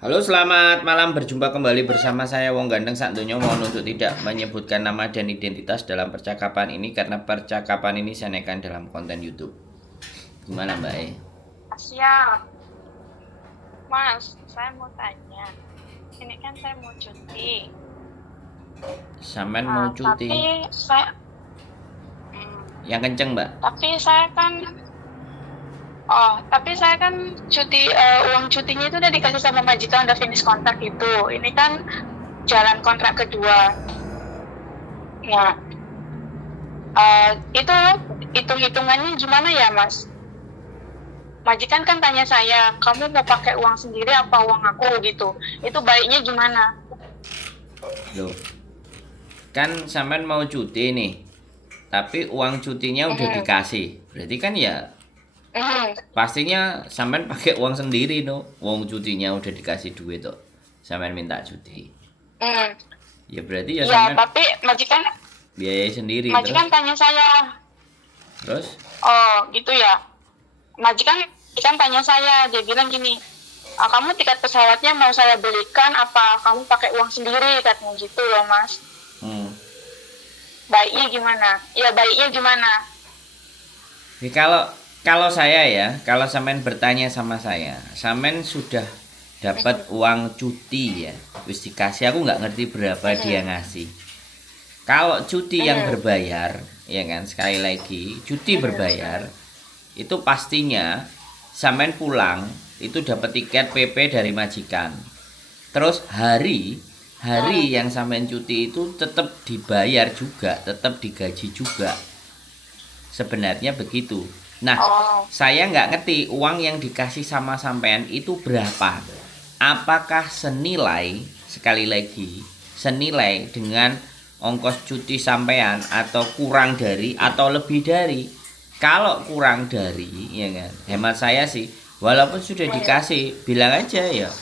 Halo, selamat malam. Berjumpa kembali bersama saya Wong Ganteng Sakdonya. Mohon untuk tidak menyebutkan nama dan identitas dalam percakapan ini karena percakapan ini saya naikkan dalam konten YouTube. Gimana, Mbak E? Siap, Mas. Saya mau tanya. Ini kan saya mau cuti. Sampean mau cuti? Tapi saya, hmm, Yang kenceng, Mbak. tapi saya kan, tapi saya kan cuti, uang cutinya itu udah dikasih sama majikan, udah finish kontrak itu. Ini kan jalan kontrak kedua. Nah, itu hitung-hitungannya gimana ya, Mas? Majikan kan tanya saya, kamu mau pakai uang sendiri apa uang aku gitu. Itu baiknya gimana? Loh, kan sampean mau cuti nih. Tapi uang cutinya udah Hmm, dikasih. Berarti kan ya hmm, pastinya sampean pakai uang sendiri no. Uang cutinya udah dikasih duit tuh. Sampean minta cuti. hmm. Ya berarti ya Iya, sampean tapi majikan biayai sendiri terus. majikan tanya saya, Terus oh gitu ya. Majikan tanya saya, dia bilang gini, kamu tiket pesawatnya mau saya belikan apa kamu pakai uang sendiri katanya gitu loh mas. hmm. Baiknya gimana? Ya baiknya gimana? Ya, kalau saya ya, kalau sampean bertanya sama saya, sampean sudah dapat uang cuti ya, wis dikasih, aku nggak ngerti berapa dia ngasih. Kalau cuti yang berbayar, ya kan, sekali lagi, cuti berbayar itu pastinya sampean pulang itu dapat tiket PP dari majikan. Terus hari yang sampean cuti itu tetap dibayar juga, tetap digaji juga. Sebenarnya begitu. Nah, Oh, saya nggak ngerti uang yang dikasih sama sampean itu berapa. Apakah senilai, sekali lagi, senilai dengan ongkos cuti sampean atau kurang dari atau lebih dari. Kalau kurang dari, ya kan, hemat saya sih, walaupun sudah dikasih, bilang aja ya.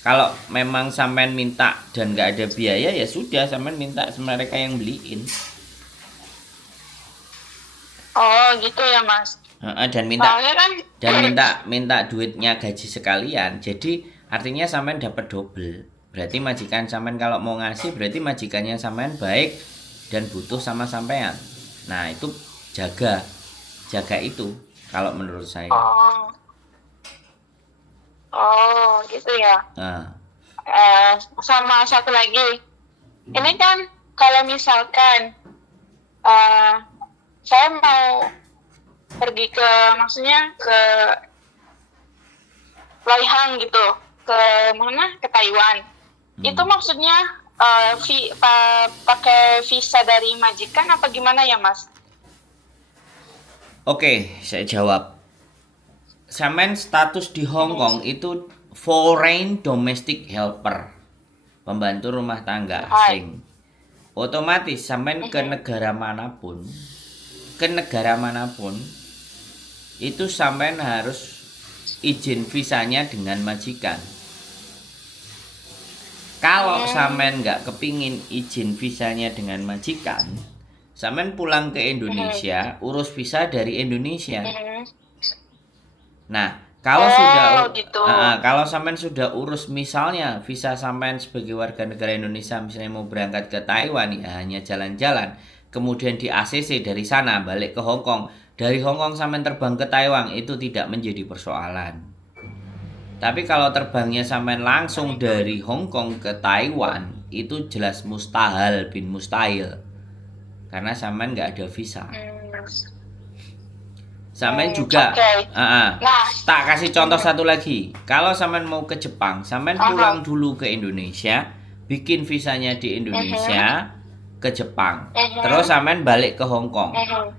Kalau memang sampean minta dan nggak ada biaya ya sudah, sampean minta mereka yang beliin. oh gitu ya mas. Dan minta Soalnya kan, dan minta duitnya gaji sekalian, jadi artinya sampean dapat double. Berarti majikan sampean kalau mau ngasih berarti majikannya sampean baik dan butuh sama sampean. Nah itu jaga jaga itu kalau menurut saya. oh, oh gitu ya. Nah, Sama satu lagi, ini kan kalau misalkan eh, saya mau pergi ke maksudnya ke Loihang gitu ke mana ke Taiwan itu maksudnya pakai visa dari majikan apa gimana ya mas? oke, saya jawab. Sampean status di Hong Kong itu foreign domestic helper, pembantu rumah tangga Hai. asing. Otomatis sampean ke negara manapun itu sampean harus izin visanya dengan majikan. Kalau sampean nggak kepingin izin visanya dengan majikan, sampean pulang ke Indonesia urus visa dari Indonesia. Nah, Oh gitu. kalau sampean sudah urus misalnya visa sampean sebagai warga negara Indonesia misalnya mau berangkat ke Taiwan ya hanya jalan-jalan, kemudian di ACC dari sana balik ke Hong Kong, dari Hong Kong sampean terbang ke Taiwan itu tidak menjadi persoalan. Tapi kalau terbangnya sampean langsung dari Hong Kong ke Taiwan itu jelas mustahil bin mustahil karena sampean nggak ada visa. Sampean juga Oke. Nah, tak kasih contoh satu lagi. Kalau sampean mau ke Jepang, sampean pulang dulu ke Indonesia, bikin visanya di Indonesia ke Jepang. Terus sampean balik ke Hong Kong.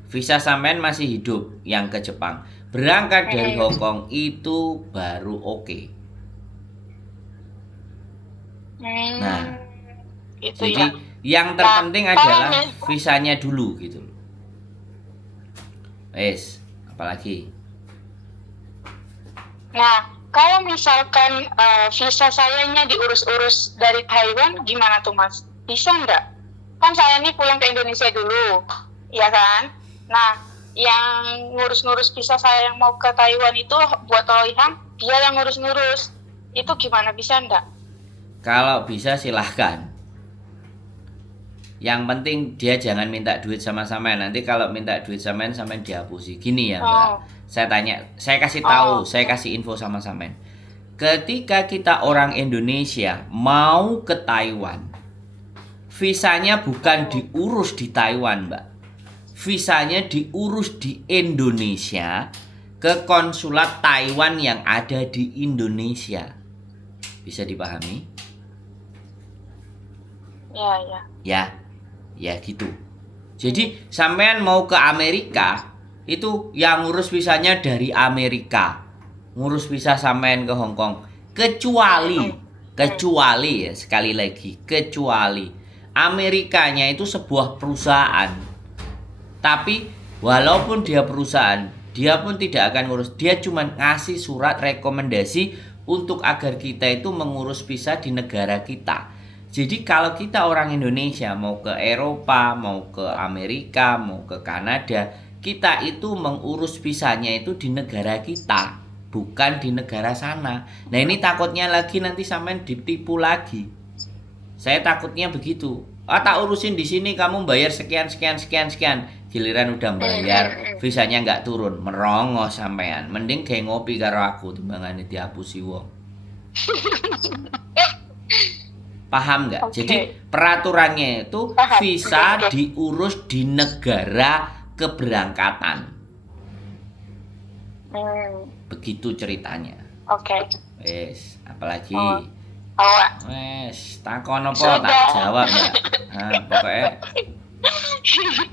Visa sampean masih hidup yang ke Jepang. Berangkat dari Hong Kong itu baru oke. Nah, itu ya. jadi yang Nah, terpenting kalau adalah visanya dulu gitu. Wes, apalagi? Nah, kalau misalkan visa sayanya diurus-urus dari Taiwan, gimana tuh Mas? Bisa nggak? Kan saya nih pulang ke Indonesia dulu, ya kan? Nah, yang ngurus-ngurus visa saya yang mau ke Taiwan itu buat Loihang, dia yang ngurus-ngurus. Itu gimana, bisa enggak? Kalau bisa silahkan. Yang penting dia jangan minta duit sama sampean. Nanti kalau minta duit sampean dihapusi. Gini ya Mbak. Oh, Saya tanya, saya kasih tahu, saya kasih info sama sampean. Ketika kita orang Indonesia mau ke Taiwan, visanya bukan diurus di Taiwan, Mbak. Visanya diurus di Indonesia ke konsulat Taiwan yang ada di Indonesia. Bisa dipahami? ya. Ya gitu. Jadi sampean mau ke Amerika, itu yang ngurus visanya dari Amerika. Ngurus visa sampean ke Hong Kong. Kecuali ya, sekali lagi, kecuali Amerikanya itu sebuah perusahaan. Tapi walaupun dia perusahaan, dia pun tidak akan ngurus. Dia cuma ngasih surat rekomendasi untuk agar kita itu mengurus visa di negara kita. Jadi kalau kita orang Indonesia mau ke Eropa, mau ke Amerika, mau ke Kanada, kita itu mengurus visanya itu di negara kita, bukan di negara sana. Nah ini takutnya lagi nanti sampean ditipu lagi. Saya takutnya begitu. Tak urusin di sini, kamu bayar sekian. Giliran udah bayar, visanya nggak turun, merongo sampean. Mending kayak ngopi karo aku timbangane dihapusi wong. Paham nggak? Jadi peraturannya itu visa diurus di negara keberangkatan. Begitu ceritanya. Wes, apalagi? Wes, takon apa tak jawab ya. Nah, pokoknya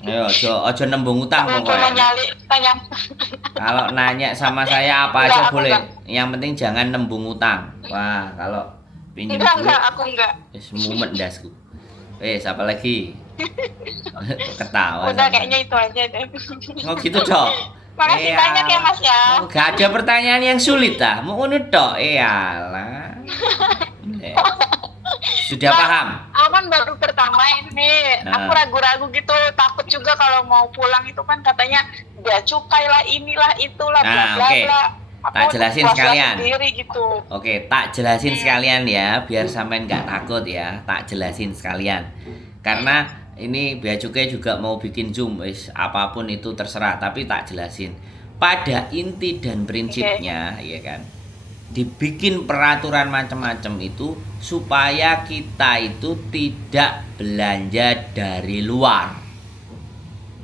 ayo ojo nembung utang pokoknya. Kalau nanya sama saya apa aja boleh. Yang penting jangan nembung utang. Wah, kalau pinjam enggak, aku enggak. Mumet dasku. Apa lagi? Ketawa. Udah kayaknya itu aja deh. Oh gitu, Cok. Makasih banyak ya, Mas ya. Gak ada pertanyaan yang sulit ah. Mau ngono tok. Iyalah. Sudah paham? Aku kan baru pertama ini. Aku ragu-ragu gitu, takut juga kalau mau pulang itu kan katanya bea cukai lah, inilah itulah, bla bla bla. Tak jelasin sekalian. Gitu. Oke, tak jelasin sekalian ya, biar sampean nggak takut ya. Tak jelasin sekalian. Karena ini bea cukai juga mau bikin Zoom, apapun itu terserah, tapi tak jelasin. Pada inti dan prinsipnya, ya kan, dibikin peraturan macam-macam itu supaya kita itu tidak belanja dari luar.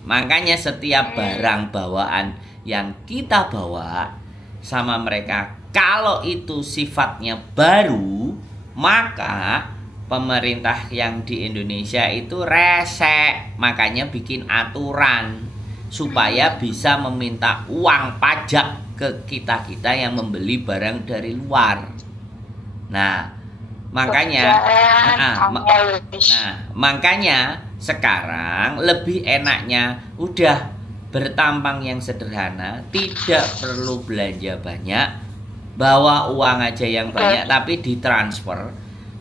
Makanya setiap barang bawaan yang kita bawa sama mereka, kalau itu sifatnya baru, maka pemerintah yang di Indonesia itu resek. Makanya bikin aturan supaya bisa meminta uang pajak ke kita-kita yang membeli barang dari luar. Nah, makanya sekarang lebih enaknya udah bertampang yang sederhana, tidak perlu belanja banyak, bawa uang aja yang banyak tapi ditransfer.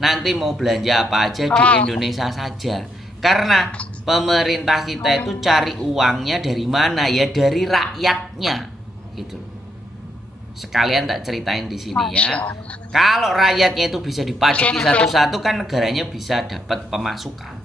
Nanti mau belanja apa aja di Indonesia saja. Karena pemerintah kita itu cari uangnya dari mana? Ya dari rakyatnya, gitu. Sekalian tak ceritain di sini ya. Kalau rakyatnya itu bisa dipajaki satu-satu, kan negaranya bisa dapat pemasukan.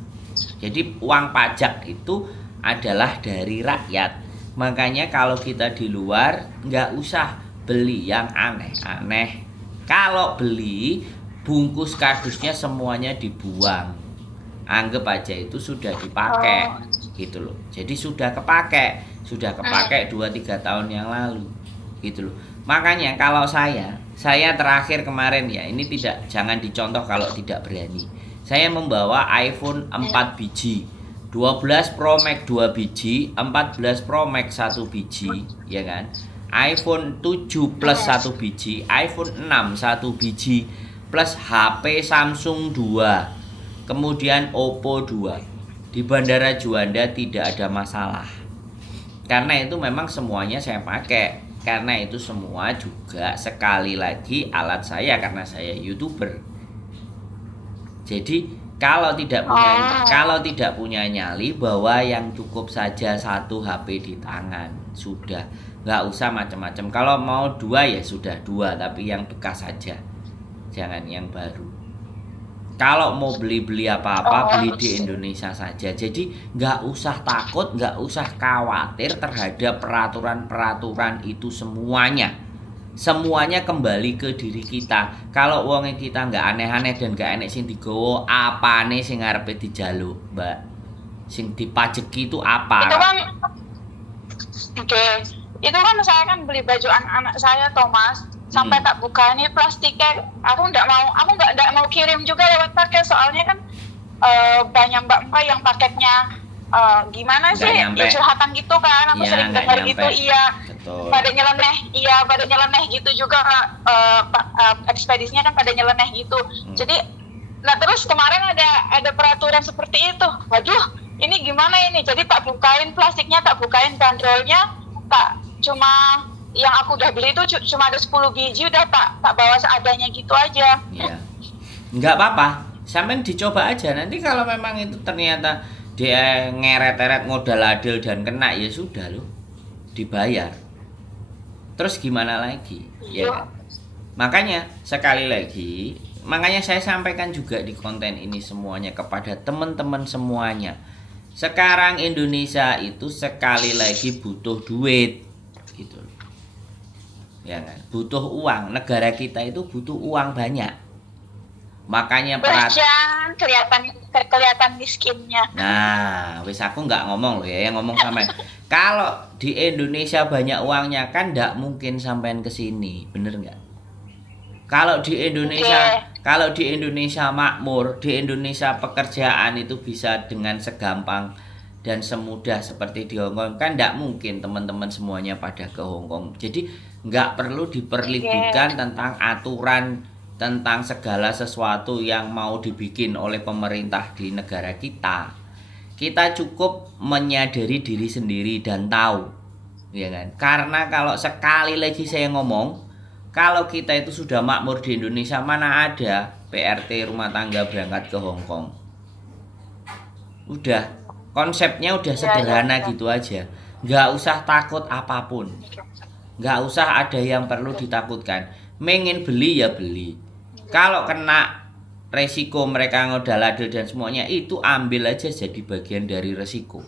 Jadi uang pajak itu adalah dari rakyat. Makanya kalau kita di luar nggak usah beli yang aneh-aneh. Kalau beli, bungkus kardusnya semuanya dibuang. Anggap aja itu sudah dipakai, gitu loh. Jadi sudah kepakai 2-3 tahun yang lalu, gitu loh. Makanya kalau saya terakhir kemarin ya, ini jangan dicontoh kalau tidak berani. Saya membawa iPhone 4 biji, 12 Pro Max 2 biji, 14 Pro Max 1 biji, ya kan? iPhone 7 Plus 1 biji, iPhone 6 1 biji, plus HP Samsung 2, kemudian Oppo 2. Di Bandara Juanda tidak ada masalah. Karena itu memang semuanya saya pakai. Karena itu semua juga sekali lagi alat saya, karena saya YouTuber. Jadi kalau tidak punya nyali, bawa yang cukup saja 1 HP di tangan, sudah. Nggak usah macam-macam. Kalau mau 2 ya sudah 2, tapi yang bekas saja. jangan yang baru. Kalau mau beli apa-apa, beli di Indonesia saja. Jadi nggak usah takut, nggak usah khawatir terhadap peraturan-peraturan itu semuanya. Semuanya kembali ke diri kita. Kalau uangnya kita nggak aneh-aneh dan nggak enek sing digowo, apane sing ngarepe dijaluk, Mbak? Sing dipajeki itu apa? Itu kan, oke. Itu kan saya kan beli baju anak-anak saya, Thomas. Sampai tak buka ini plastiknya, aku nggak mau kirim juga lewat paket, soalnya kan banyak mbak-mbak yang paketnya gimana sih, ya curhatan gitu kan, aku sering dengar gitu, pada nyeleneh gitu juga, ekspedisinya kan pada nyeleneh gitu. Jadi, nah terus kemarin ada peraturan seperti itu, waduh ini gimana ini, jadi tak bukain plastiknya, tak bukain bandrolnya, tak cuma yang aku udah beli itu cuma ada 10 biji, udah tak bawa seadanya gitu aja. Iya. Nggak apa-apa, sampean dicoba aja. Nanti kalau memang itu ternyata dia ngeret-eret modal adil dan kena, ya sudah loh, dibayar. Terus gimana lagi? Ya kan? Makanya sekali lagi, makanya saya sampaikan juga di konten ini semuanya kepada teman-teman semuanya. Sekarang Indonesia itu sekali lagi butuh duit, gitu. Ya kan? Butuh uang. Negara kita itu butuh uang banyak. Makanya kelihatan miskinnya. Nah, wis aku nggak ngomong loh ya, yang ngomong sampean. Kalau di Indonesia banyak uangnya kan nggak mungkin sampean ke sini, bener nggak? Kalau di Indonesia makmur, di Indonesia pekerjaan itu bisa dengan segampang dan semudah seperti di Hongkong, kan nggak mungkin teman-teman semuanya pada ke Hongkong. Jadi nggak perlu diperlibutkan tentang aturan, tentang segala sesuatu yang mau dibikin oleh pemerintah di negara kita. Kita cukup menyadari diri sendiri dan tahu, ya kan? Karena kalau sekali lagi saya ngomong, kalau kita itu sudah makmur di Indonesia, mana ada PRT rumah tangga berangkat ke Hongkong. Udah, konsepnya udah sederhana gitu aja. Nggak usah takut apapun. Nggak usah ada yang perlu ditakutkan. Mengen beli ya beli. Kalau kena resiko mereka ngodal adil dan semuanya, itu ambil aja jadi bagian dari resiko.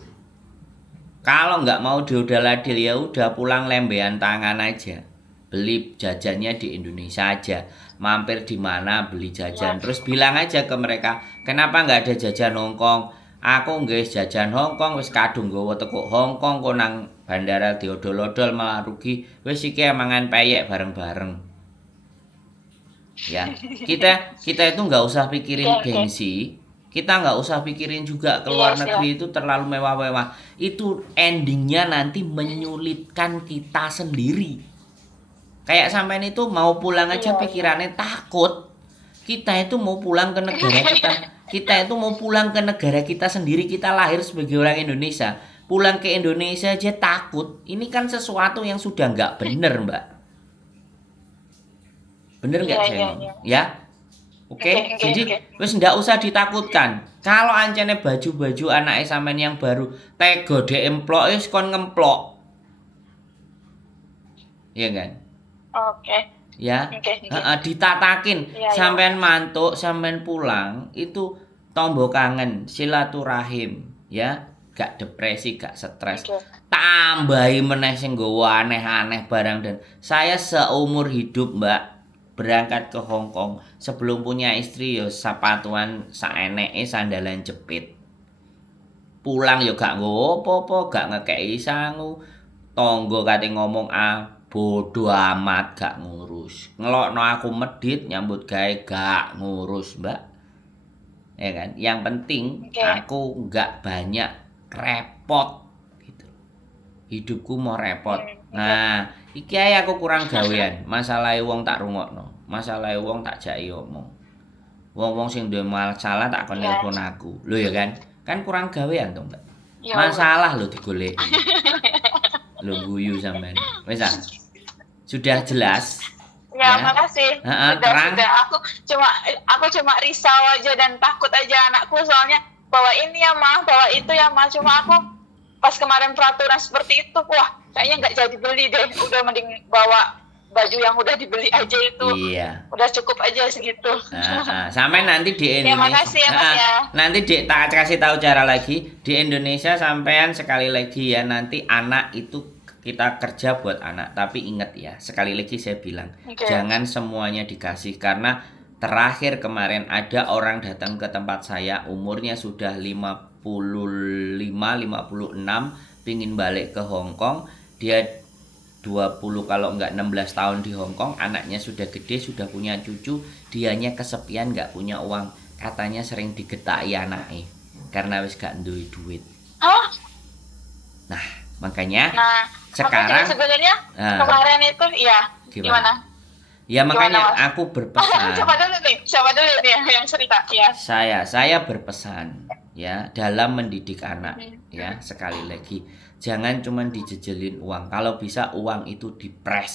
Kalau nggak mau diodal adil, ya udah pulang lembean tangan aja. Beli jajannya di Indonesia aja. Mampir di mana beli jajan. Terus bilang aja ke mereka, kenapa nggak ada jajan Hongkong? Aku nggak jajan Hongkong, wis kadung nggawa teko Hongkong, kok nang bandara diodol-odol malah rugi. Wis iki mangan peyek bareng-bareng. Ya, kita itu nggak usah pikirin gengsi. Kita nggak usah pikirin juga keluar negeri itu terlalu mewah-mewah. Itu endingnya nanti menyulitkan kita sendiri. Kayak sampean itu mau pulang aja pikirannya takut. Kita itu mau pulang ke negara kita. Kita itu mau pulang ke negara kita sendiri. Kita lahir sebagai orang Indonesia. Pulang ke Indonesia aja takut. Ini kan sesuatu yang sudah nggak bener, Mbak. Bener nggak saya ngomong? Ya? Oke? Jadi wis nggak usah ditakutkan. Kalau ancene baju-baju anake sampean yang baru tega diemplok wis kon ngemplok. Iya kan? Oke. Ya, ditatakin. Sampean mantuk, sampean pulang itu tombo kangen, silaturahim, ya, gak depresi, gak stres. Tambahi meneh sing nggawa aneh-aneh barang. Dan saya seumur hidup, Mbak, berangkat ke Hongkong sebelum punya istri yo sepatuan saeneke sandalan jepit. Pulang yo gak nggawa apa-apa, gak ngekeki sangu. Tonggo kate ngomong bodoh amat, gak ngurus. Ngelokno aku medit, nyambut gawe gak ngurus, Mbak. Ya kan? Yang penting aku gak banyak repot gitu. Hidupku mau repot. Nah, iki ae aku kurang gawean. Masalahe wong tak rungokno. Masalahe wong tak jaki omong. Wong-wong sing duwe masalah tak kon nelpon aku. Lho ya kan? Kan kurang gawean to, Mbak. Masalah lho digoleki. Lho guyu sampean. Wis ah. Sudah jelas. Ya, makasih. Sudah. Aku cuma risau aja dan takut aja anakku, soalnya bawa ini ya mah, bawa itu ya mah. Cuma aku pas kemarin peraturan seperti itu, wah kayaknya nggak jadi beli deh. Udah mending bawa baju yang udah dibeli aja itu Iya. udah cukup aja segitu. Sampai nanti di Ya Indonesia. makasih ya Mas ya. Nanti tak kasih tahu cara lagi di Indonesia sampean sekali lagi ya, nanti anak itu kita kerja buat anak, tapi ingat ya, sekali lagi saya bilang, Oke. jangan semuanya dikasih, karena terakhir kemarin ada orang datang ke tempat saya umurnya sudah 55 56, pingin balik ke Hong Kong, dia 20 kalau enggak 16 tahun di Hong Kong, anaknya sudah gede, sudah punya cucu, dianya kesepian, enggak punya uang, katanya sering digetaki anaknya karena wis gak duwe duit. Hah? Nah, makanya Nah, sekarang makanya sebenarnya kemarin itu ya gimana? Ya makanya Gimana, Mas? aku berpesan. Siapa dulu nih yang cerita ya? Saya berpesan ya dalam mendidik anak ya, sekali lagi jangan cuman dijejelin uang. Kalau bisa uang itu dipres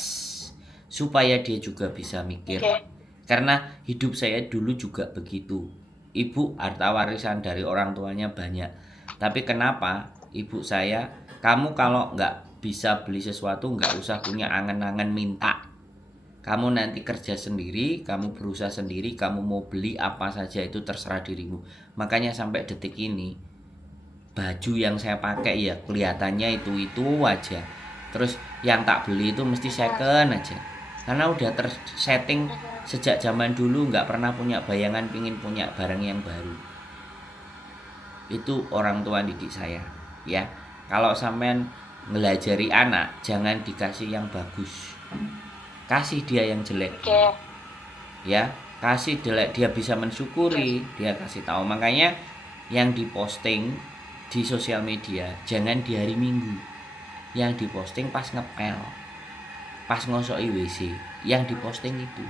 supaya dia juga bisa mikir. Oke. Karena hidup saya dulu juga begitu. Ibu harta warisan dari orang tuanya banyak. Tapi kenapa ibu saya, kamu kalau nggak bisa beli sesuatu nggak usah punya angan-angan minta. Kamu nanti kerja sendiri, kamu berusaha sendiri, kamu mau beli apa saja itu terserah dirimu. Makanya sampai detik ini baju yang saya pakai ya kelihatannya itu aja. Terus yang tak beli itu mesti second aja. Karena udah tersetting sejak zaman dulu, nggak pernah punya bayangan pingin punya barang yang baru. Itu orang tua didik saya ya. Kalau sampean ngelajari anak, jangan dikasih yang bagus, kasih dia yang jelek. Ya, kasih jelek, dia bisa mensyukuri, dia kasih tahu. Makanya yang diposting di sosial media jangan di hari Minggu, yang diposting pas ngepel, pas ngosoki WC, yang diposting itu.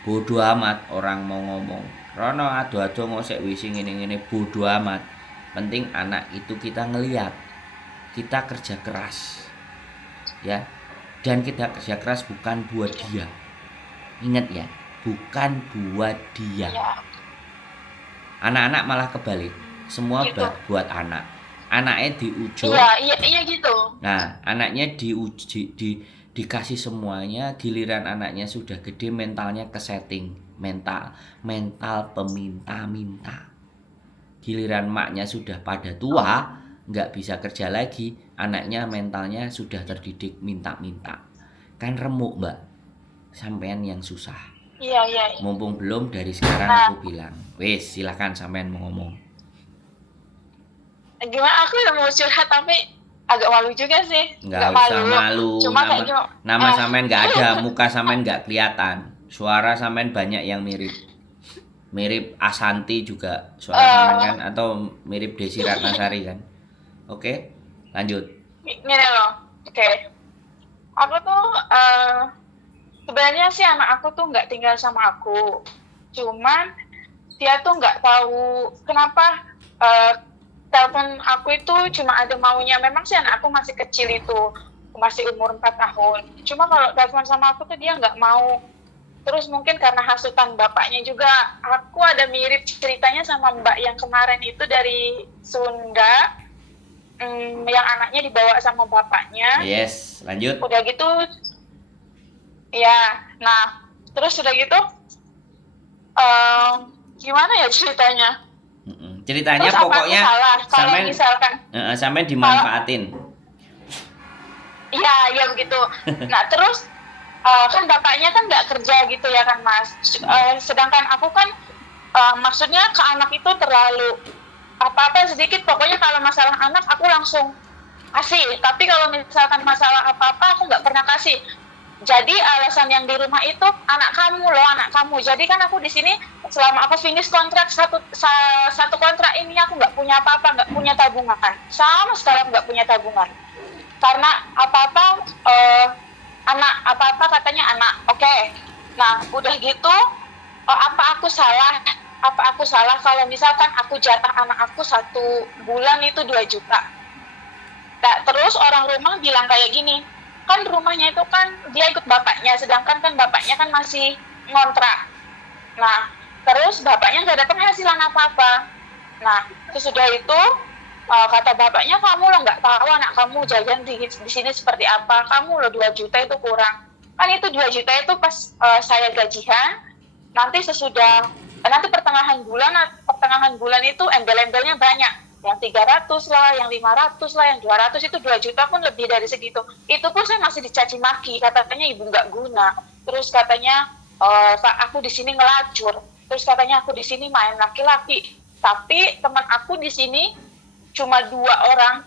Bodoh amat orang mau ngomong, Rono ado-ado ngosek WC ngene-ngene, bodoh amat. Penting anak itu kita ngeliat, kita kerja keras ya. Dan kita kerja keras bukan buat dia. Ingat ya, bukan buat dia. Anak-anak malah kebalik. Semua gitu. Buat anak. Anaknya diuji. Iya gitu. Nah, anaknya diuji, dikasih semuanya, giliran anaknya sudah gede, mentalnya kesetting. Mental peminta-minta. Giliran maknya sudah pada tua, nggak bisa kerja lagi, anaknya mentalnya sudah terdidik minta-minta. Kan remuk mbak, sampean yang susah. Iya. Mumpung belum, dari sekarang aku bilang, wes silakan sampean mau ngomong. Gimana, aku udah mau curhat tapi agak malu juga sih. Nggak usah malu. Cuma nama sampean nggak ada, muka sampean nggak kelihatan, suara sampean banyak yang mirip Asanti juga suara sampean kan, atau mirip Desi Ratnasari kan. Oke, lanjut. Gini loh, oke. Aku tuh sebenarnya sih anak aku tuh nggak tinggal sama aku, cuman dia tuh nggak tahu kenapa telepon aku itu cuma ada maunya. Memang sih anak aku masih kecil itu, masih umur 4 tahun. Cuma kalau telepon sama aku tuh dia nggak mau. Terus mungkin karena hasutan bapaknya juga. Aku ada mirip ceritanya sama mbak yang kemarin itu dari Sunda. Yang anaknya dibawa sama bapaknya. Yes, lanjut. Udah gitu, ya. Nah, terus udah gitu, gimana ya ceritanya? Ceritanya terus pokoknya sampai dimanfaatin. Iya begitu. Nah terus kan bapaknya kan nggak kerja gitu ya kan Mas. Sedangkan aku kan maksudnya ke anak itu terlalu apa-apa sedikit, pokoknya kalau masalah anak aku langsung kasih, tapi kalau misalkan masalah apa-apa aku nggak pernah kasih. Jadi alasan yang di rumah itu anak kamu. Jadi kan aku di sini selama aku finish kontrak satu kontrak ini aku nggak punya apa-apa, nggak punya tabungan, sama sekali nggak punya tabungan. Karena apa-apa katanya anak. Oke. Nah udah gitu, apa aku salah kalau misalkan aku jatah anak aku 1 bulan itu 2 juta. Nah, terus orang rumah bilang kayak gini, kan rumahnya itu kan dia ikut bapaknya, sedangkan kan bapaknya kan masih ngontrak. Nah terus bapaknya nggak ada penghasilan apa-apa. Nah sesudah itu kata bapaknya, kamu lo nggak tahu anak kamu jajan di sini seperti apa, kamu lo 2 juta itu kurang. kan itu 2 juta itu pas saya gajian, nanti nanti pertengahan bulan itu embel-embelnya banyak, yang 300 lah, yang 500 lah, yang 200, itu 2 juta pun lebih dari segitu. Itu pun saya masih dicaci maki, katanya ibu nggak guna, terus katanya aku di sini ngelacur, terus katanya aku di sini main laki-laki. Tapi teman aku di sini cuma 2 orang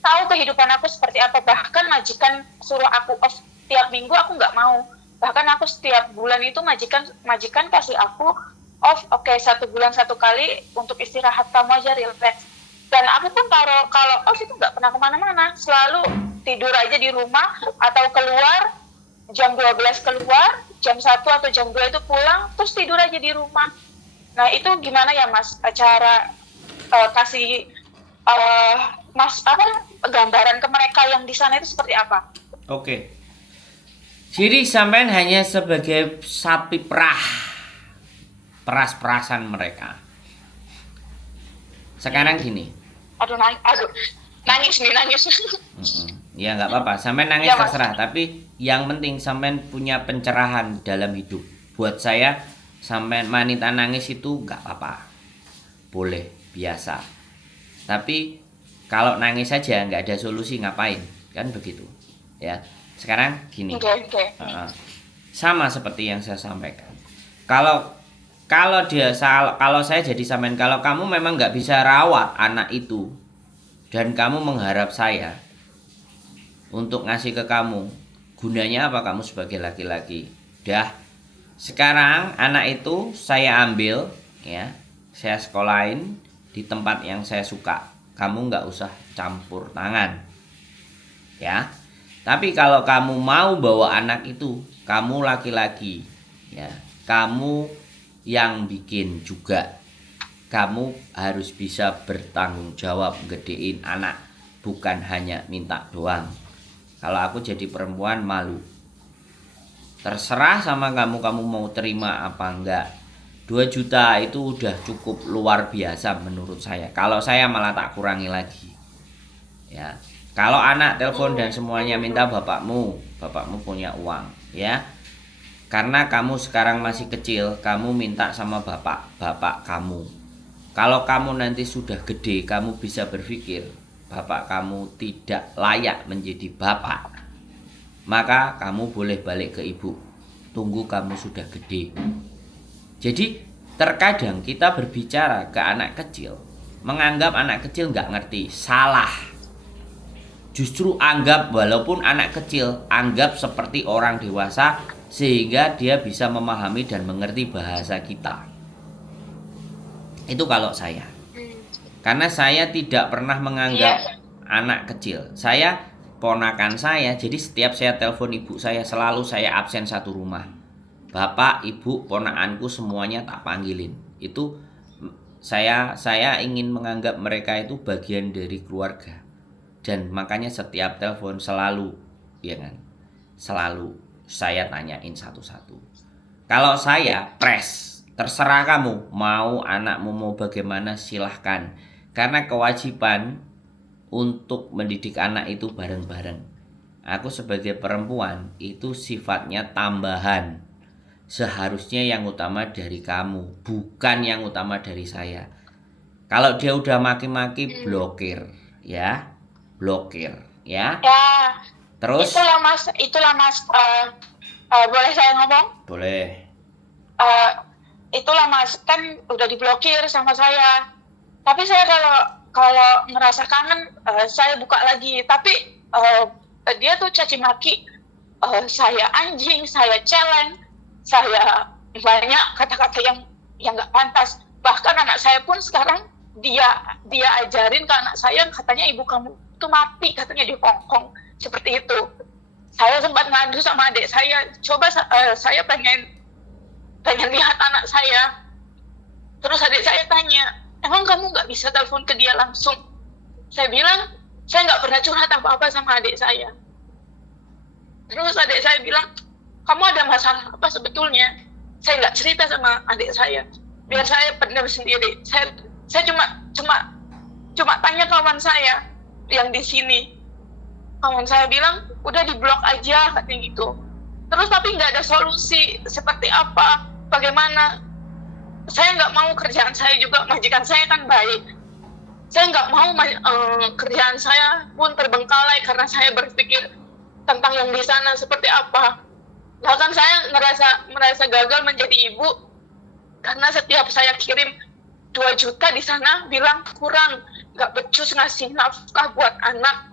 tahu kehidupan aku seperti apa. Bahkan majikan suruh aku off tiap minggu, aku nggak mau. Bahkan aku setiap bulan itu majikan kasih aku off, oke, 1 bulan 1 kali untuk istirahat, kamu aja relax. Dan aku pun kalau off itu nggak pernah kemana-mana, selalu tidur aja di rumah atau keluar jam 12 keluar, jam 1 atau jam 2 itu pulang, terus tidur aja di rumah. Nah itu gimana ya Mas, cara kasih Mas gambaran ke mereka yang di sana itu seperti apa? Oke. Jadi sampean hanya sebagai sapi perah, peras-perasan mereka. Sekarang gini. Aduh nangis. Ya nggak apa-apa, sampean nangis Ya, Mas. terserah. Tapi yang penting sampean punya pencerahan dalam hidup. Buat saya, sampean wanita nangis itu nggak apa-apa, boleh, biasa. Tapi kalau nangis saja nggak ada solusi, ngapain? Kan begitu, ya. Sekarang gini. Okay. Sama seperti yang saya sampaikan. Kalau saya jadi sampean, kalau kamu memang nggak bisa rawat anak itu dan kamu mengharap saya untuk ngasih ke kamu, gunanya apa kamu sebagai laki-laki? Dah, sekarang anak itu saya ambil, ya, saya sekolahin di tempat yang saya suka. Kamu nggak usah campur tangan, ya. Tapi kalau kamu mau bawa anak itu, kamu laki-laki, ya, kamu yang bikin juga. Kamu harus bisa bertanggung jawab gedein anak, bukan hanya minta doang. Kalau aku jadi perempuan malu. Terserah sama kamu mau terima apa enggak. 2 juta itu udah cukup luar biasa menurut saya. Kalau saya malah tak kurangi lagi, ya. Kalau anak telepon dan semuanya minta bapakmu punya uang, ya. Karena kamu sekarang masih kecil, kamu minta sama bapak kamu. Kalau kamu nanti sudah gede, kamu bisa berpikir bapak kamu tidak layak menjadi bapak, maka kamu boleh balik ke ibu. Tunggu kamu sudah gede. Jadi terkadang kita berbicara ke anak kecil, menganggap anak kecil nggak ngerti, salah. Justru anggap, walaupun anak kecil, anggap seperti orang dewasa, sehingga dia bisa memahami dan mengerti bahasa kita. Itu kalau saya. Karena saya tidak pernah menganggap anak kecil. Saya ponakan saya, jadi setiap saya telepon ibu saya, selalu saya absen satu rumah. Bapak, ibu, ponakanku semuanya tak panggilin. Itu saya ingin menganggap mereka itu bagian dari keluarga. Dan makanya setiap telepon selalu, ya kan, selalu saya tanyain satu-satu. Kalau saya press, terserah kamu, mau anakmu mau bagaimana silahkan. Karena kewajiban untuk mendidik anak itu bareng-bareng. Aku sebagai perempuan itu sifatnya tambahan. Seharusnya yang utama dari kamu, bukan yang utama dari saya. Kalau dia udah maki-maki, blokir, ya. Blokir, ya. Ya. Terus Itulah mas. Boleh saya ngomong? boleh. Itulah mas, kan udah diblokir sama saya. Tapi saya kalau ngerasa kangen, saya buka lagi. Tapi dia tuh caci maki, saya anjing, saya celeng, saya banyak kata-kata yang nggak pantas. Bahkan anak saya pun sekarang dia ajarin ke anak saya, katanya ibu kamu itu mati, katanya di Hongkong, seperti itu. Saya sempat ngadu sama adik saya, coba saya pengen lihat anak saya. Terus adik saya tanya, emang kamu nggak bisa telepon ke dia langsung? Saya bilang, saya nggak pernah curhat apa-apa sama adik saya. Terus adik saya bilang, kamu ada masalah apa sebetulnya? Saya nggak cerita sama adik saya, biar saya pendam sendiri. Saya cuma tanya kawan saya yang di sini. Kawan saya bilang, udah diblok aja, katanya gitu. terus tapi nggak ada solusi seperti apa, bagaimana. Saya nggak mau kerjaan saya juga, majikan saya kan baik, saya nggak mau kerjaan saya pun terbengkalai karena saya berpikir tentang yang di sana seperti apa. Bahkan saya merasa gagal menjadi ibu karena setiap saya kirim 2 juta di sana bilang kurang, nggak becus ngasih nafkah buat anak.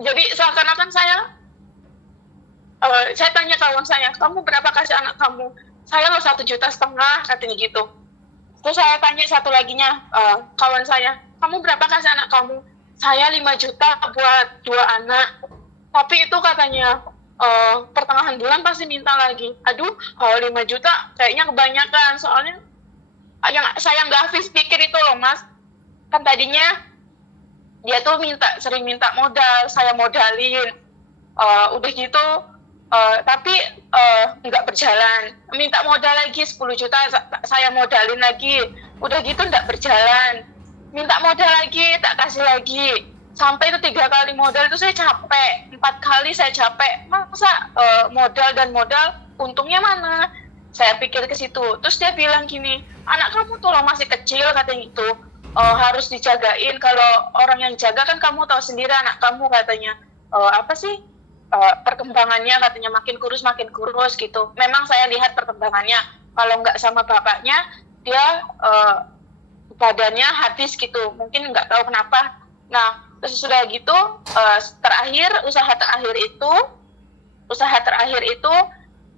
Jadi seakan-akan saya tanya kawan saya, kamu berapa kasih anak kamu? Saya lo 1,5 juta, katanya gitu. Terus saya tanya satu laginya, kawan saya, kamu berapa kasih anak kamu? Saya 5 juta buat 2 anak. Tapi itu katanya pertengahan bulan pasti minta lagi. Aduh, 5 juta kayaknya kebanyakan. Soalnya yang saya nggak habis pikir itu loh mas. Kan tadinya dia tuh sering minta modal, saya modalin. Udah gitu, tapi nggak berjalan. Minta modal lagi 10 juta, saya modalin lagi. Udah gitu nggak berjalan. Minta modal lagi, tak kasih lagi. Sampai itu 3 kali modal itu saya capek. 4 kali saya capek. Masa modal dan modal, untungnya mana? Saya pikir ke situ. Terus dia bilang gini, anak kamu tuh loh masih kecil, katanya gitu. Harus dijagain. Kalau orang yang jaga kan kamu tahu sendiri anak kamu, katanya. Apa sih? Perkembangannya katanya makin kurus gitu. Memang saya lihat perkembangannya, kalau nggak sama bapaknya dia badannya habis gitu, mungkin nggak tahu kenapa. Nah terus sudah gitu, usaha terakhir itu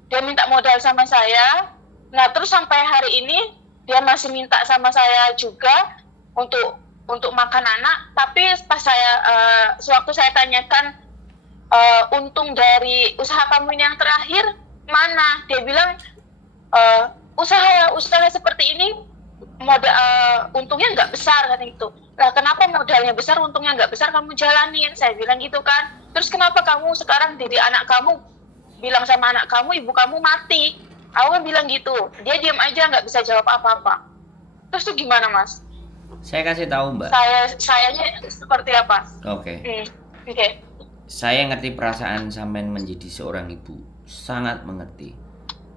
dia minta modal sama saya. Nah terus sampai hari ini dia masih minta sama saya juga untuk makan anak. Tapi pas sewaktu saya tanyakan, untung dari usaha kamu ini yang terakhir mana? Dia bilang usaha seperti ini untungnya nggak besar, kan itu. Lah kenapa modalnya besar, untungnya nggak besar kamu jalanin? Saya bilang gitu kan. Terus kenapa kamu sekarang didik anak kamu, bilang sama anak kamu ibu kamu mati? Aku bilang gitu. Dia diam aja, nggak bisa jawab apa-apa. Terus tuh gimana mas? Saya kasih tahu mbak. Sayanya seperti apa? Oke. Oke. Saya ngerti perasaan sampean menjadi seorang ibu, sangat mengerti.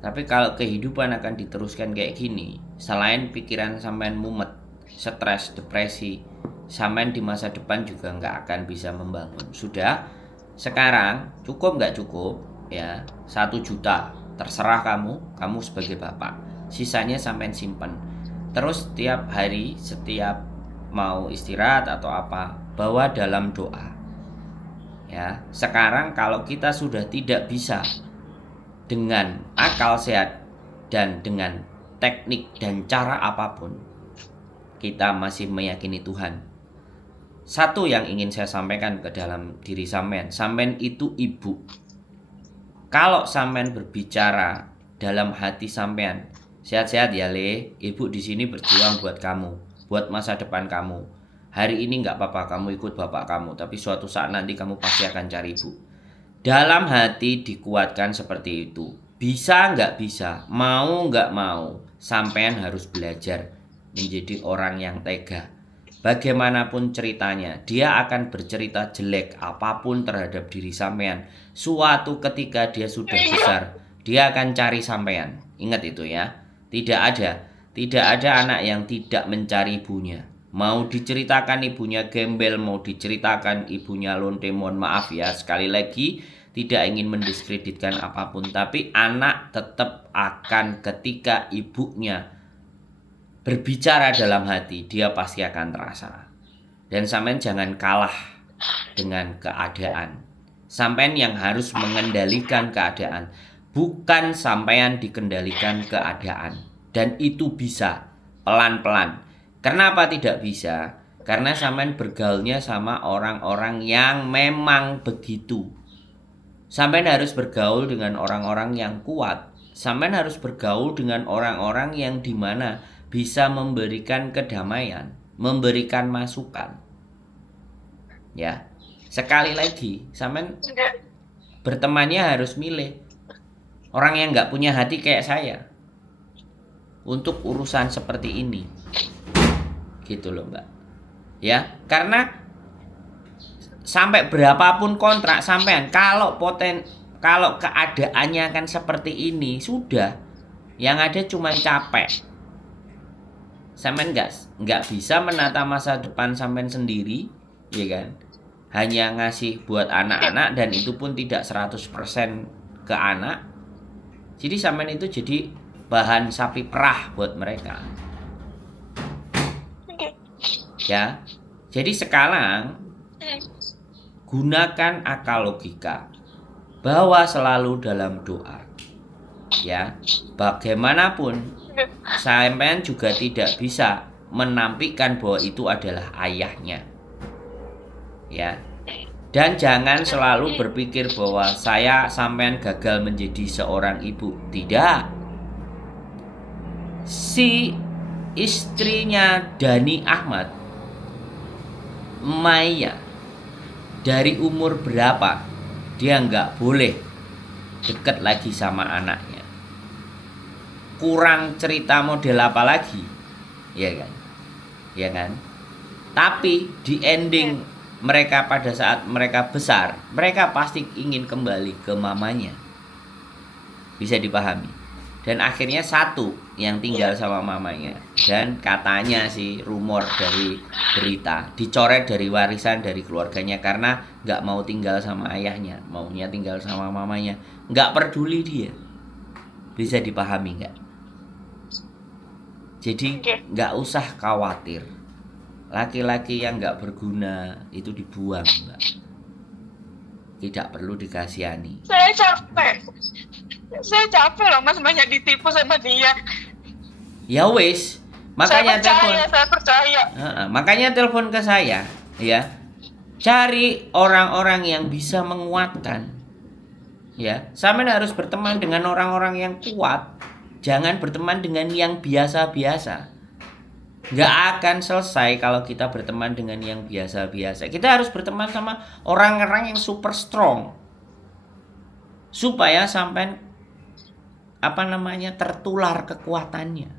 Tapi kalau kehidupan akan diteruskan kayak gini, selain pikiran sampean mumet, stres, depresi, sampean di masa depan juga nggak akan bisa membangun. Sudah, sekarang cukup nggak cukup ya, 1 juta, terserah kamu sebagai bapak. Sisanya sampean simpen. Terus setiap hari, setiap mau istirahat atau apa, bawa dalam doa. Ya, sekarang kalau kita sudah tidak bisa dengan akal sehat dan dengan teknik dan cara apapun, kita masih meyakini Tuhan. Satu yang ingin saya sampaikan ke dalam diri sampean itu ibu. Kalau sampean berbicara dalam hati sampean, sehat-sehat ya Le, ibu di sini berjuang buat kamu, buat masa depan kamu. Hari ini nggak apa-apa kamu ikut bapak kamu, tapi suatu saat nanti kamu pasti akan cari ibu. Dalam hati dikuatkan seperti itu. Bisa nggak bisa, mau nggak mau, sampean harus belajar menjadi orang yang tega. Bagaimanapun ceritanya, dia akan bercerita jelek apapun terhadap diri sampean. Suatu ketika dia sudah besar, dia akan cari sampean. Ingat itu ya. Tidak ada anak yang tidak mencari ibunya. Mau diceritakan ibunya gembel, mau diceritakan ibunya lonte, mohon maaf ya, sekali lagi tidak ingin mendiskreditkan apapun, tapi anak tetap akan, ketika ibunya berbicara dalam hati, dia pasti akan terasa. Dan sampean jangan kalah dengan keadaan. Sampean yang harus mengendalikan keadaan, bukan sampean dikendalikan keadaan. Dan itu bisa pelan-pelan. Kenapa tidak bisa? Karena sampean bergaulnya sama orang-orang yang memang begitu. Sampean harus bergaul dengan orang-orang yang kuat. Sampean harus bergaul dengan orang-orang yang dimana bisa memberikan kedamaian, memberikan masukan. Ya, sekali lagi, sampean bertemannya harus milih orang yang nggak punya hati kayak saya untuk urusan seperti ini. Gitu loh mbak. Ya, karena sampai berapapun kontrak sampean, kalau keadaannya kan seperti ini, sudah yang ada cuma capek. Sampean nggak bisa menata masa depan sampean sendiri, ya kan? Hanya ngasih buat anak-anak dan itu pun tidak 100% ke anak. Jadi sampean itu jadi bahan sapi perah buat mereka. Ya. Jadi sekarang gunakan akal logika. Bawa selalu dalam doa. Ya. Bagaimanapun sampean juga tidak bisa menampilkan bahwa itu adalah ayahnya. Ya. Dan jangan selalu berpikir bahwa saya sampean gagal menjadi seorang ibu. Tidak. Si istrinya Dani Ahmad, Maya, dari umur berapa dia nggak boleh deket lagi sama anaknya? Kurang cerita model apa lagi, ya kan? Ya kan? Tapi di ending mereka pada saat mereka besar, mereka pasti ingin kembali ke mamanya. Bisa dipahami. Dan akhirnya satu yang tinggal sama mamanya. Dan katanya sih rumor dari berita dicoret dari warisan dari keluarganya karena nggak mau tinggal sama ayahnya, maunya tinggal sama mamanya. Nggak peduli dia. Bisa dipahami nggak? Jadi nggak usah khawatir. Laki-laki yang nggak berguna itu dibuang, Mbak. Tidak perlu dikasihani. Saya capek loh Mas, banyak ditipu sama dia. Ya wis, makanya saya percaya. Makanya telepon ke saya, ya. Cari orang-orang yang bisa menguatkan. Ya, sampean harus berteman dengan orang-orang yang kuat. Jangan berteman dengan yang biasa-biasa. Nggak akan selesai kalau kita berteman dengan yang biasa-biasa. Kita harus berteman sama orang-orang yang super strong. Supaya sampean tertular kekuatannya.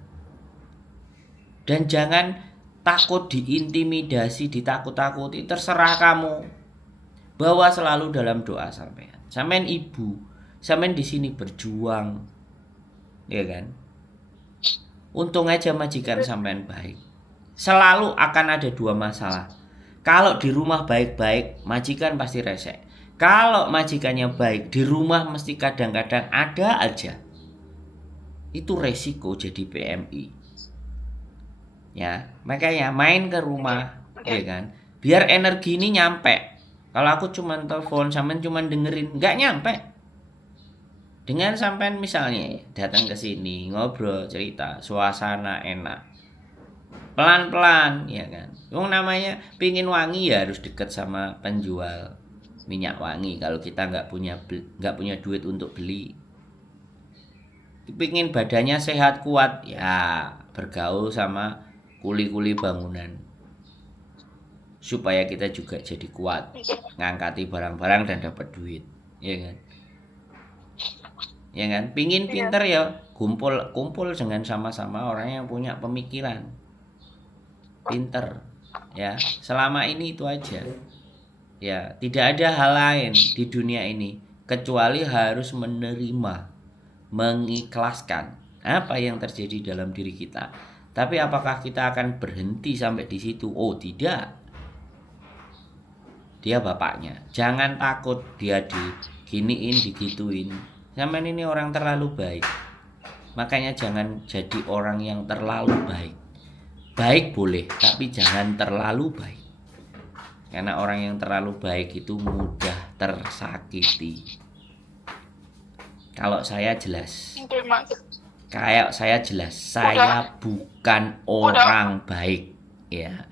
Dan jangan takut diintimidasi, ditakut-takuti, terserah kamu. Bawa selalu dalam doa sampean. Sampean ibu, sampean di sini berjuang. Ya kan? Untung aja majikan sampean baik. Selalu akan ada dua masalah. Kalau di rumah baik-baik, majikan pasti resek. Kalau majikannya baik, di rumah mesti kadang-kadang ada aja. Itu resiko jadi PMI. Ya, makanya main ke rumah, ya kan? Biar energi ini nyampe. Kalau aku cuman telepon, sampean cuman dengerin, nggak nyampe. Dengan sampean misalnya datang ke sini, ngobrol, cerita, suasana enak. Pelan-pelan, ya kan? Yang namanya pingin wangi ya harus deket sama penjual minyak wangi. Kalau kita nggak punya duit untuk beli. Pingin badannya sehat kuat, ya bergaul sama kuli-kuli bangunan supaya kita juga jadi kuat ngangkati barang-barang dan dapat duit, ya kan? Ya kan? Pingin pinter ya kumpul dengan sama-sama orang yang punya pemikiran pinter, ya. Selama ini itu aja, ya. Tidak ada hal lain di dunia ini kecuali harus menerima, mengikhlaskan apa yang terjadi dalam diri kita. Tapi apakah kita akan berhenti sampai di situ? Oh, tidak. Dia bapaknya. Jangan takut dia diginiin, digituin. Sampean ini orang terlalu baik. Makanya jangan jadi orang yang terlalu baik. Baik boleh, tapi jangan terlalu baik. Karena orang yang terlalu baik itu mudah tersakiti. Kalau saya jelas, saya bukan orang baik, ya.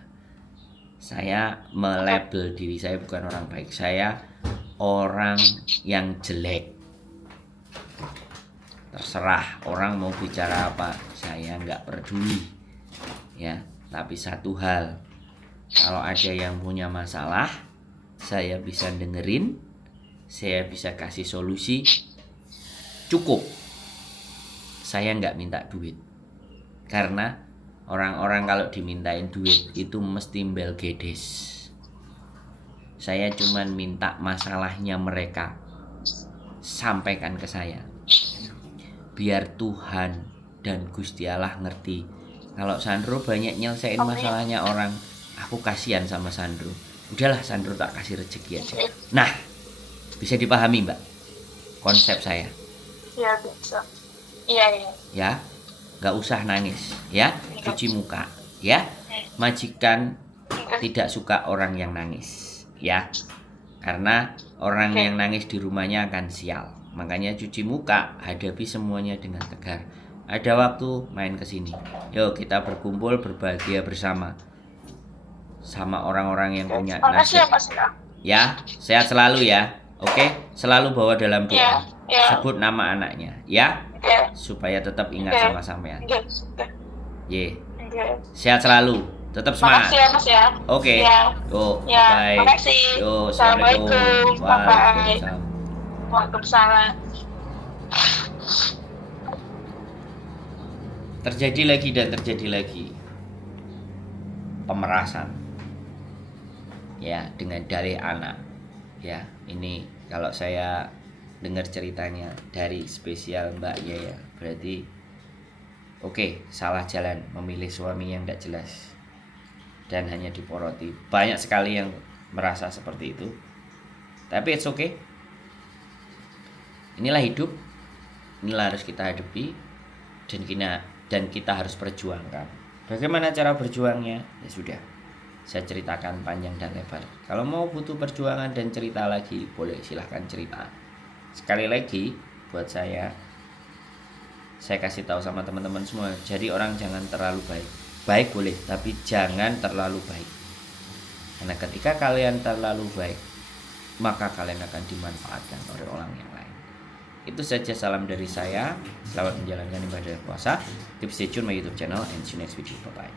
Saya melabel diri saya bukan orang baik, saya orang yang jelek. Terserah orang mau bicara apa, saya nggak peduli, ya. Tapi satu hal, kalau ada yang punya masalah, saya bisa dengerin, saya bisa kasih solusi. Cukup. Saya nggak minta duit. Karena orang-orang kalau dimintain duit itu mesti belgedes. Saya cuman minta masalahnya mereka. sampaikan ke saya. Biar Tuhan dan Gusti Allah ngerti. Kalau Sandro banyak nyelesain masalahnya orang, aku kasihan sama Sandro. Udahlah Sandro tak kasih rezeki aja. Nah, bisa dipahami Mbak konsep saya? Iya bisa. Iya. Ya, nggak usah nangis, ya, cuci muka, ya. Majikan tidak suka orang yang nangis, ya, karena orang yang nangis di rumahnya akan sial. Makanya cuci muka, hadapi semuanya dengan tegar. Ada waktu main ke sini. Yuk kita berkumpul berbahagia bersama sama orang-orang yang punya Makasih ya nasib. Mas ya. Ya, sehat selalu ya. Oke, selalu bawa dalam doa. Ya. Sebut nama anaknya, ya, Oke. supaya tetap ingat sama sampean. Oke. Ye, Oke. sehat selalu, tetap semangat. Makasih ya Mas ya. Oke, Ya. yuk, Ya, bye. makasih. Yuk, Assalamualaikum. Bye-bye. Waalaikumsalam. Waalaikumsalam. Terjadi lagi dan terjadi lagi pemerasan, ya, dengan dalih anak. Ya, ini kalau saya dengar ceritanya dari spesial Mbak Yaya, berarti oke, salah jalan memilih suami yang tidak jelas dan hanya diporoti. Banyak sekali yang merasa seperti itu, tapi it's okay. Inilah hidup, inilah harus kita hadapi, dan kita harus perjuangkan. Bagaimana cara berjuangnya? Ya sudah, saya ceritakan panjang dan lebar. Kalau mau butuh perjuangan dan cerita lagi, boleh silahkan cerita. Sekali lagi, buat saya kasih tahu sama teman-teman semua, jadi orang jangan terlalu baik. Baik boleh, tapi jangan terlalu baik. Karena ketika kalian terlalu baik, maka kalian akan dimanfaatkan oleh orang yang lain. Itu saja, salam dari saya. Selamat menjalankan ibadah puasa. Keep stay tune my YouTube channel and see you next video. Bye bye.